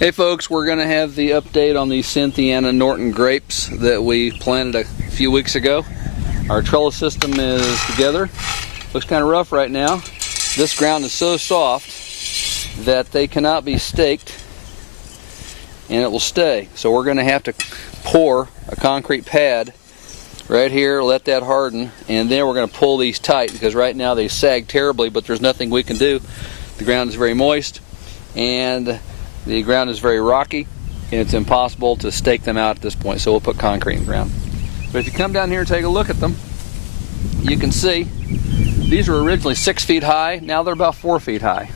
Hey folks, we're going to have the update on these Cynthiana Norton grapes that we planted a few weeks ago. Our trellis system is together. Looks kind of rough right now. This ground is so soft that they cannot be staked and it will stay. So we're going to have to pour a concrete pad right here, let that harden, and then we're going to pull these tight because right now they sag terribly, but there's nothing we can do. The ground is very moist and the ground is very rocky, and it's impossible to stake them out at this point, so we'll put concrete in the ground. But if you come down here and take a look at them, you can see these were originally 6 feet high, now they're about 4 feet high.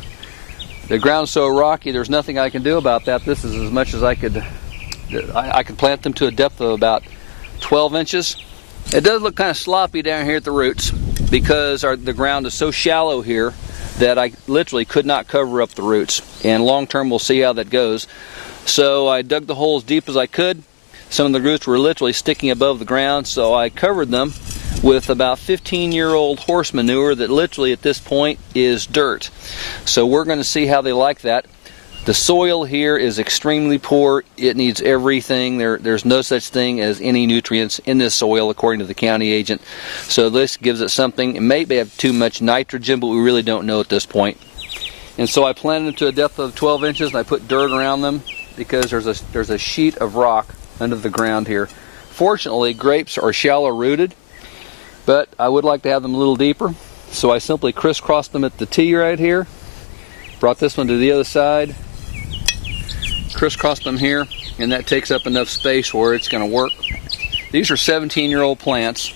The ground's so rocky, there's nothing I can do about that. This is as much as I could plant them to a depth of about 12 inches. It does look kind of sloppy down here at the roots because the ground is so shallow here that I literally could not cover up the roots, and long term we'll see how that goes. So I dug the hole as deep as I could. Some of the roots were literally sticking above the ground, so I covered them with about 15-year-old horse manure that literally at this point is dirt. So we're going to see how they like that. The soil here is extremely poor. It needs everything. There's no such thing as any nutrients in this soil according to the county agent. So this gives it something. It may have too much nitrogen, but we really don't know at this point. And so I planted them to a depth of 12 inches and I put dirt around them because there's a sheet of rock under the ground here. Fortunately, grapes are shallow rooted, but I would like to have them a little deeper. So I simply crisscrossed them at the T right here. Brought this one to the other side. Crisscross them here, and that takes up enough space where it's going to work. These are 17-year-old plants.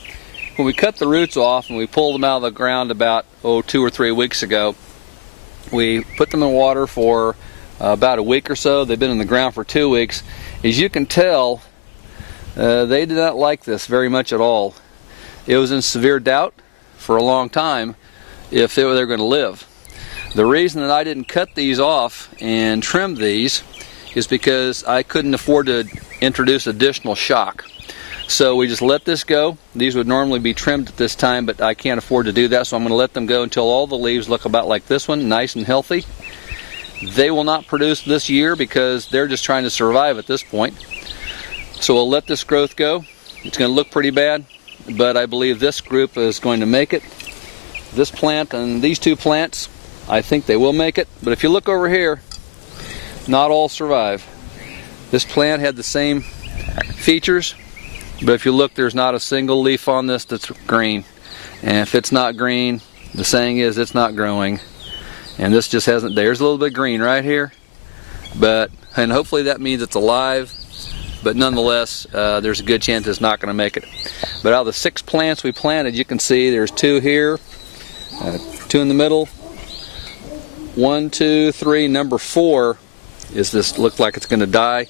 When we cut the roots off and we pulled them out of the ground about 2 or 3 weeks ago, we put them in water for about a week or so. They've been in the ground for 2 weeks. As you can tell, they did not like this very much at all. It was in severe doubt for a long time if they were going to live. The reason that I didn't cut these off and trim these is because I couldn't afford to introduce additional shock. So we just let this go. These would normally be trimmed at this time, but I can't afford to do that, so I'm going to let them go until all the leaves look about like this one, nice and healthy. They will not produce this year because they're just trying to survive at this point. So we'll let this growth go. It's going to look pretty bad, but I believe this group is going to make it. This plant and these 2 plants, I think they will make it. But if you look over here, not all survive. This plant had the same features, but if you look, there's not a single leaf on this that's green. And if it's not green, the saying is it's not growing. And this just hasn't. There's a little bit green right here, and hopefully that means it's alive. But nonetheless, there's a good chance it's not going to make it. But out of the 6 plants we planted, you can see there's 2 here, 2 in the middle, 1, 2, 3. Number 4 is this look like it's going to die.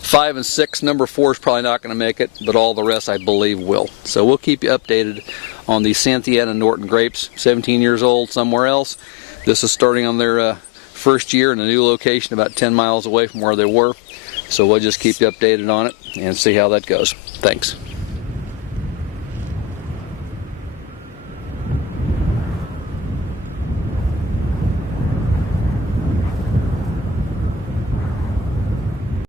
5 and 6, number 4 is probably not going to make it, but all the rest I believe will. So we'll keep you updated on these Cynthiana Norton grapes, 17 years old somewhere else. This is starting on their first year in a new location about 10 miles away from where they were. So we'll just keep you updated on it and see how that goes. Thanks.